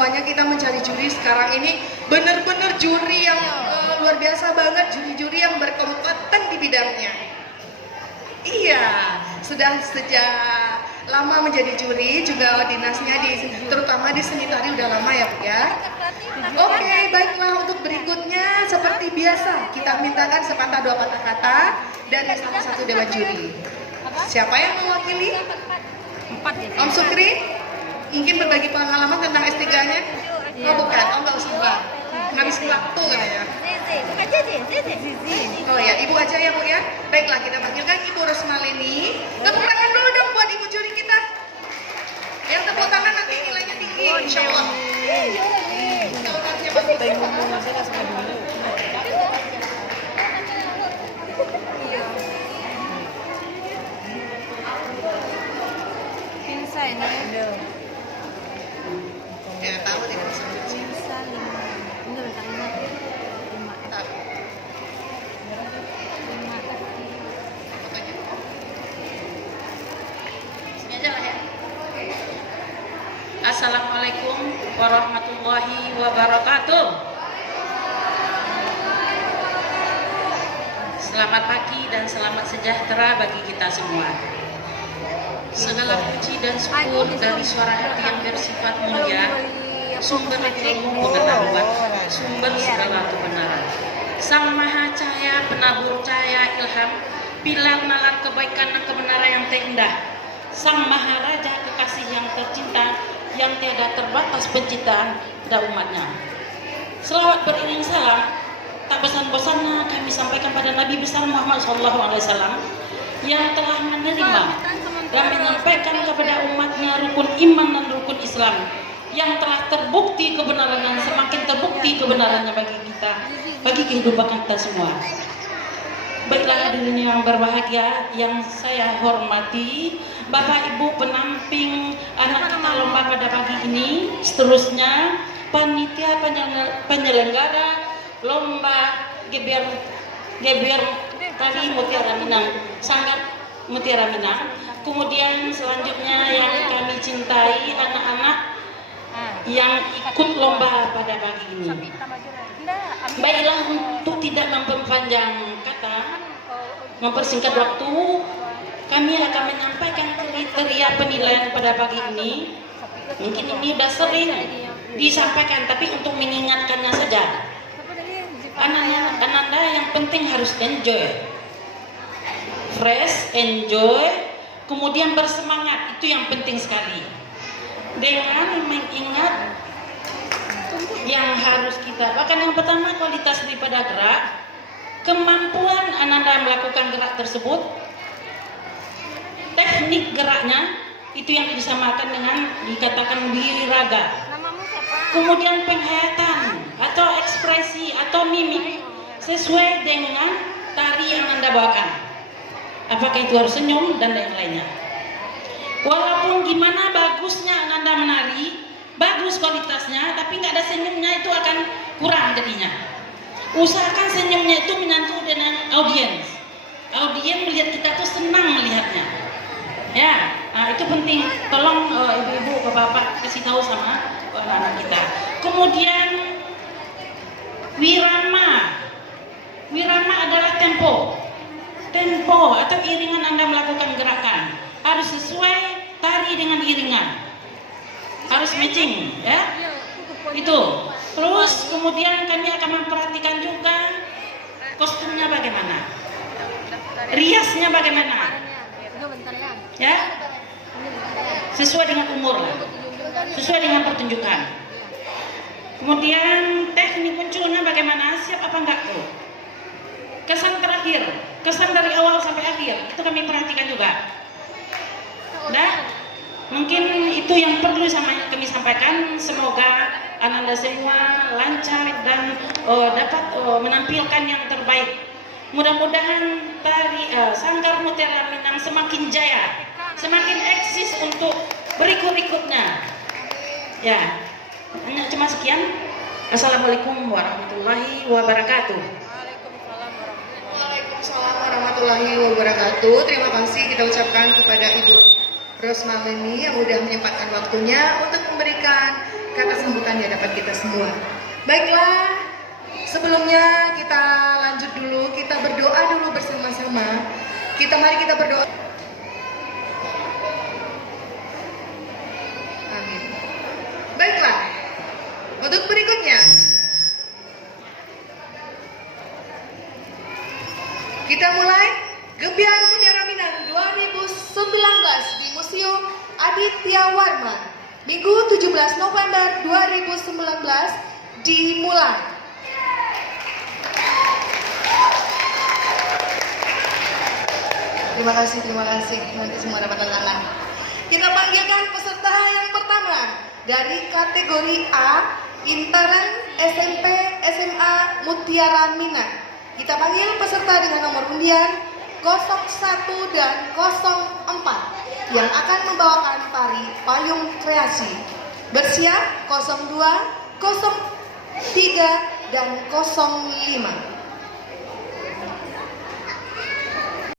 semuanya kita mencari juri sekarang ini benar-benar juri yang luar biasa banget, juri-juri yang berkompeten di bidangnya. Iya, sudah sejak lama menjadi juri, juga dinasnya terutama di seni tari udah lama ya Bu ya. Oke, baiklah, untuk berikutnya seperti biasa kita mintakan sepatah dua patah kata dari salah satu dewan juri. Siapa yang mewakili? Om Sukri? Mungkin berbagi pengalaman tentang S3-nya? Oh bukan, oh nggak usah Mbak. Ngabisin waktu kayaknya. Oh ya, Ibu aja ya Bu ya. Baiklah, kita panggilkan Ibu Rosmalini. Tepuk tangan dulu dong buat Ibu juri kita. Yang tepuk tangan nanti nilainya tinggi, insya Allah. Kalau nantinya pasti ya tahu tidak bisa mencuci. Sini aja lah ya. Assalamualaikum warahmatullahi wabarakatuh. Selamat pagi dan selamat sejahtera bagi kita semua. Segala puji dan syukur dari suara hati yang bersifat mulia, sumber ilmu pengetahuan, sumber segala kebenaran. Sang Maha Cahaya, penabur cahaya ilham, pilar nalar kebaikan dan kebenaran yang terindah. Sang Maharaja kekasih yang tercinta, yang tiada terbatas penciptaan pada umatnya. Selawat beriring salam, tak bosan-bosannya kami sampaikan pada Nabi besar Muhammad SAW yang telah menerima dan menyampaikan kepada umatnya rukun iman dan rukun Islam yang telah terbukti kebenarannya, semakin terbukti kebenarannya bagi kita, bagi kehidupan kita semua. Baiklah hadirin yang berbahagia, yang saya hormati Bapak Ibu penamping anak kita lomba pada pagi ini, seterusnya panitia penyelenggara lomba geber tari Mutiara Minang, Sanggar Mutiara Minang. Kemudian selanjutnya yang kami cintai anak-anak yang ikut lomba pada pagi ini. Baiklah, untuk tidak memperpanjang kata, mempersingkat waktu, kami akan menyampaikan kriteria penilaian pada pagi ini. Mungkin ini sudah sering disampaikan, tapi untuk mengingatkannya saja. Ananda yang penting harus enjoy, fresh, enjoy, kemudian bersemangat, itu yang penting sekali. Dengan mengingat yang harus kita, bahkan yang pertama kualitas daripada gerak, kemampuan Ananda melakukan gerak tersebut, teknik geraknya itu yang disamakan dengan dikatakan wiriraga. Kemudian penghayatan atau ekspresi atau mimik sesuai dengan tari yang Anda bawakan. Apakah itu harus senyum dan lain-lainnya. Walaupun gimana bagusnya Anda menari, bagus kualitasnya, tapi nggak ada senyumnya, itu akan kurang jadinya. Usahakan senyumnya itu menyatu dengan audiens. Audiens melihat kita tuh senang melihatnya. Ya, nah itu penting. Tolong ibu-ibu, bapak-bapak kasih tahu sama anak-anak kita. Kemudian wirama. Wirama adalah tempo. Tempo atau iringan Anda melakukan gerakan harus sesuai tari dengan iringan. Harus matching, ya. Itu. Terus kemudian kami akan memperhatikan juga kostumnya bagaimana, riasnya bagaimana, ya, sesuai dengan umur lah, sesuai dengan pertunjukan. Kemudian teknik munculnya bagaimana, siap apa enggak tuh. Kesan terakhir, kesan dari awal sampai akhir, itu kami perhatikan juga. Nah, mungkin itu yang perlu kami sampaikan. Semoga Ananda semua lancar dan dapat menampilkan yang terbaik. Mudah-mudahan tari Sanggar Mutiara Minang semakin jaya, semakin eksis untuk berikut-ikutnya. Ya, hanya cuma sekian. Assalamualaikum warahmatullahi wabarakatuh. Waalaikumsalam warahmatullahi wabarakatuh. Terima kasih kita ucapkan kepada Ibu Rosmalini yang sudah menyempatkan waktunya untuk memberikan kata sambutan di hadapan kita semua. Baiklah, sebelumnya kita lanjut dulu, kita berdoa dulu bersama-sama. Mari kita berdoa. Amin. Baiklah, untuk berikutnya kita mulai Gebiar Mutiara Minang 2019 di Museum Aditya Warman, Minggu 17 November 2019 dimulai. Terima kasih. Nanti semua dapat tantangan. Kita panggilkan peserta yang pertama dari kategori A, Intern SMP SMA Mutiara Minang. Kita panggil peserta dengan nomor undian 01 dan 04 yang akan membawakan tari payung kreasi. Bersiap 02, 03 dan 05.